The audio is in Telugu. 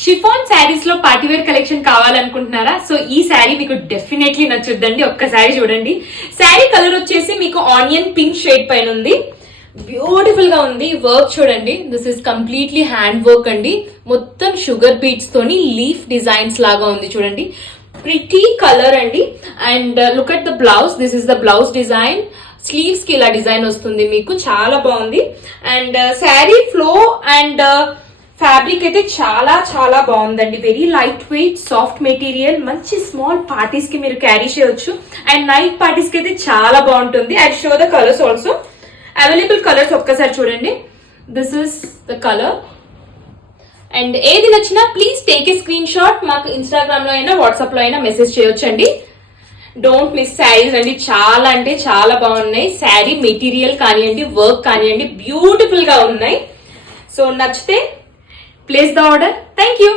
షిఫాన్ శారీస్ లో పార్టీవేర్ కలెక్షన్ కావాలనుకుంటున్నారా? సో ఈ శారీ మీకు డెఫినెట్లీ నచ్చుద్దండి. ఒక్కసారి చూడండి. శారీ కలర్ వచ్చేసి మీకు ఆనియన్ పింక్ షేడ్ పైన ఉంది. బ్యూటిఫుల్ గా ఉంది. వర్క్ చూడండి. This is completely hand work అండి. మొత్తం షుగర్ బీట్స్ తోని లీఫ్ డిజైన్స్ లాగా ఉంది చూడండి. ప్రిటీ కలర్ అండి. And look at the blouse. This is the blouse design. Sleeves కి ఇలా డిజైన్ వస్తుంది మీకు. చాలా బాగుంది. And sari flow and fabric అయితే చాలా చాలా బాగుందండి. Very light weight soft material. మంచి స్మాల్ పార్టీస్ కి మీరు క్యారీ చేయొచ్చు. అండ్ నైట్ పార్టీస్ కి అయితే చాలా బాగుంటుంది. I show the colours also. Available colours ఒక్కసారి చూడండి. This is the colour. And ఏది నచ్చినా please take a screen shot. మాకు ఇన్స్టాగ్రామ్ లో అయినా వాట్సాప్ లో అయినా మెసేజ్ చేయొచ్చండి. డోంట్ మిస్ శారీస్ అండి. చాలా అంటే చాలా బాగున్నాయి. శారీ మెటీరియల్ కానివ్వండి, వర్క్ కానివ్వండి, బ్యూటిఫుల్ గా ఉన్నాయి. సో నచ్చితే place the order. Thank you.